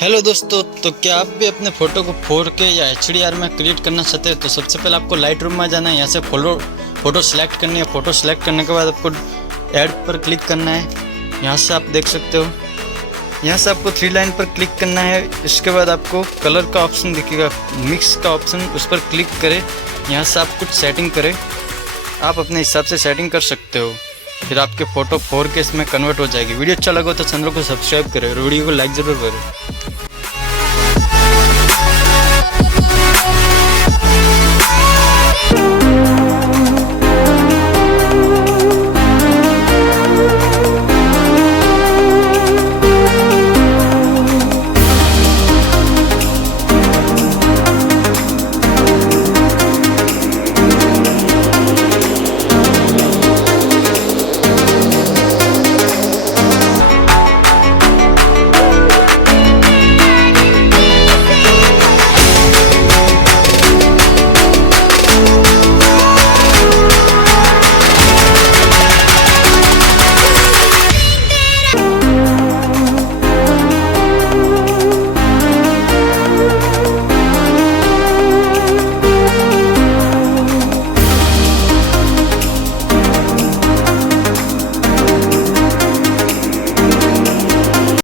Hello दोस्तों, तो क्या आप भी अपने फ़ोटो को 4K या HDR में क्रिएट करना चाहते हैं? तो सबसे पहले आपको लाइट रूम में जाना है। यहाँ से फ़ोटो सेलेक्ट करनी है। फ़ोटो सेलेक्ट करने के बाद आपको ऐड पर क्लिक करना है। यहाँ से आप देख सकते हो, यहाँ से आपको 3 लाइन पर क्लिक करना है। इसके बाद आपको कलर का ऑप्शन दिखेगा, मिक्स का ऑप्शन, उस पर क्लिक करें। यहाँ से आप कुछ सेटिंग करें, आप अपने हिसाब से सेटिंग कर सकते हो। फिर आपके फ़ोटो 4K इसमें कन्वर्ट हो जाएगी। वीडियो अच्छा लगा तो चैनल को सब्सक्राइब करें और वीडियो को लाइक ज़रूर करें।